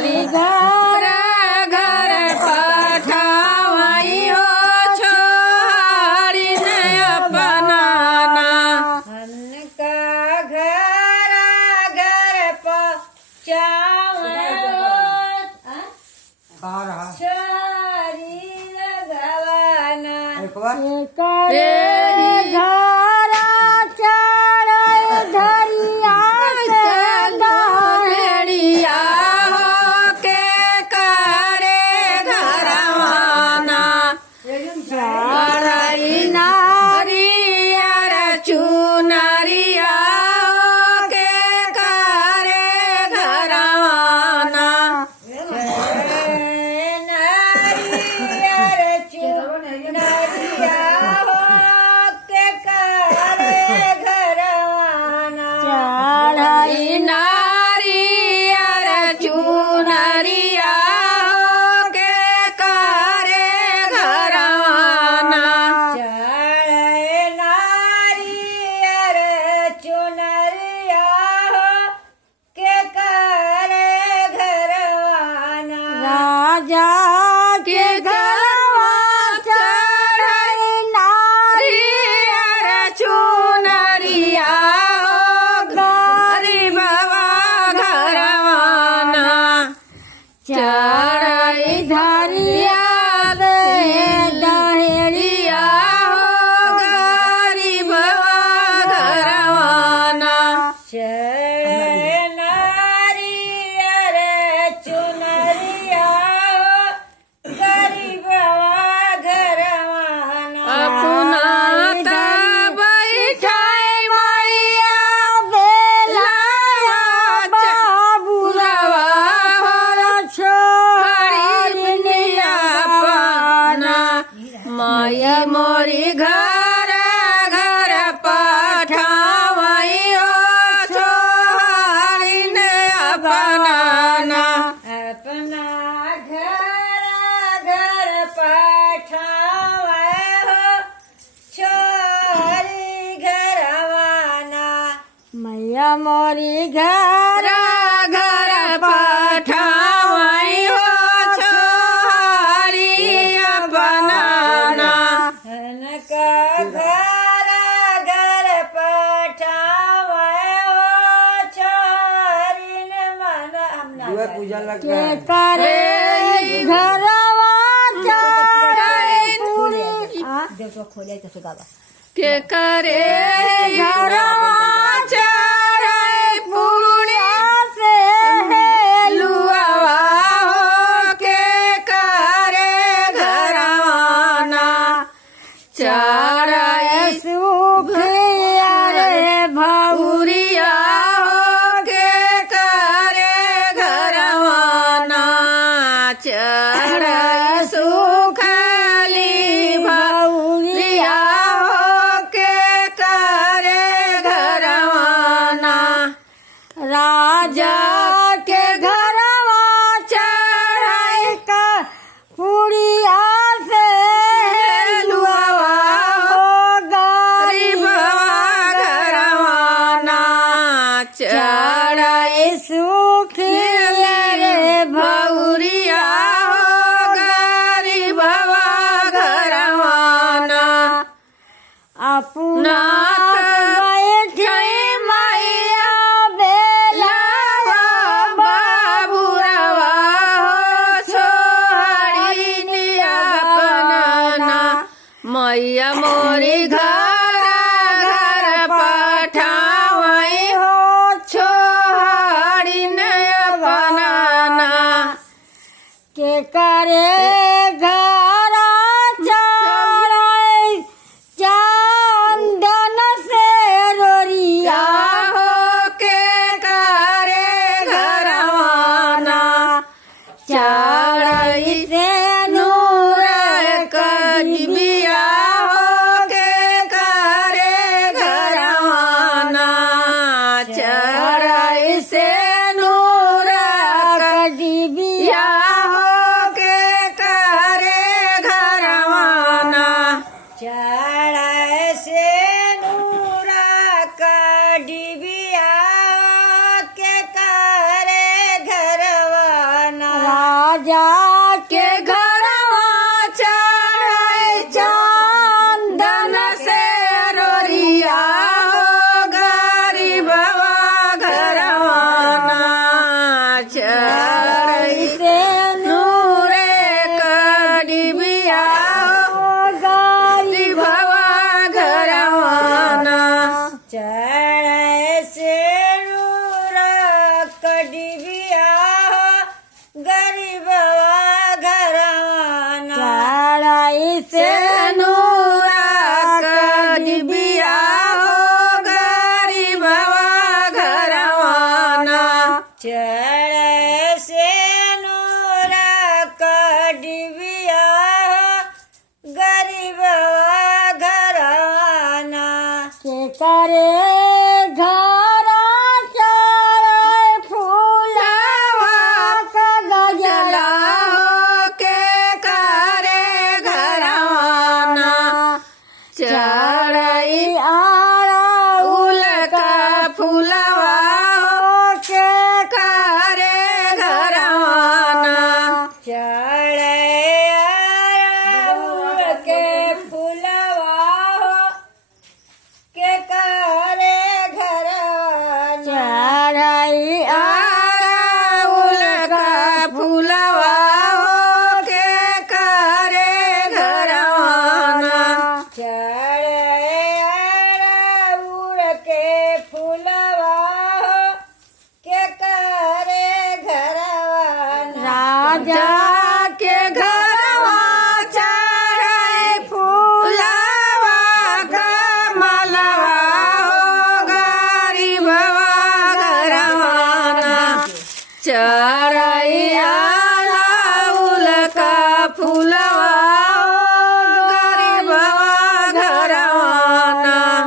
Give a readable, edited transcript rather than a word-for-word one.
घर घर पठावई हो छोहारी ने अपनाना का घर घर पहुँचावई हो छोहारी लगवाना करे घर चढ़ धरिया भेड़िया हो के करे घरवाना चढ़ई नारियर चुनरिया हो के करे घरवाना नारियर चुनरिया हो के करे घरवाना चढ़ई नारियर चुनरिया हो के करे घरवाना चढ़े नारियर चुनरिया हो के करे घरवाना राजा के घरवा चढ़ई नारियर चुनरिया हो गरीबवा घरवाना चढ़ई धरिया दे दहेड़िया हो गरीबवा घरवाना चढ़े नारियर चुनरिया हो गरीबवा घरवाना अपना बैठाई मैया बेला बाबुरवा हो छोहरी अपना माई मोरी घर घर पठावई हो छोहरी ने अपनाना अपना घर घर पठावे हो छोरी घरवाना मैया मोरी घर घर पठावई हो छोहरी अपनाना का घर घर पठावे हो छोरी न मना पूजा लग के करे घरवा चढ़ई पूरी देखो खोले तो सुगावा के करे घरवा चढ़ई पूर्णिया से लुआवा हो के करे घरवाना चढ़ई सुखिया रे भौरिया हो के करे घरवाना चढ़ई सुखली भौरिया हो के करे घरवाना राजा के घरवा चढ़ई का पुड़िया से लुआवा हो गरीबवा घरवाना चढ़ई सुखिया रे भौरिया हो गरीबवा घरवाना अपना बैठई मैया बेला बाबुरवा हो छोहरी ने अपनाना मैया मोरी घर घर पठावई हो छोहरी ने अपनाना के करे घर चढ़ई चंदन से रोरिया हो के करे घरवाना चढ़ई से नूर कजबिया हो के करे घरवाना चढ़ई से नूर कजबिया हो के करे घरवाना चढ़े से नूरा का डिबिया के करे घरवाना राजा के घरवा चढ़ै चंदन से रोरिया हो गरीबवा घरवाना चढ़ै से नूरे कडिबिया हो गरीबवा घरवाना चढ़ै से नूरा कडिबिया गरीबवा घरवाना चढ़ै से नूरा कडिबिया हो गरीबवा घरवाना चढ़ै से नूरा कडिबिया गरीबवा घरवाना के करे घर चढ़ै फूलवा के गजला हो के करे घरवाना चढ़ै अड़हुल का फूलवा हो के करे घरवाना चढ़ै अड़हुल के फूलवा के करे घरवाना चढ़ै अड़हुल का फूलवा हो के करे घरवाना चढ़ै अड़हुल के फूलवा के करे घरवाना राजा के घरवा चढ़ै फूलवा कमलवा हो गरीबवा घरवाना चढ़ै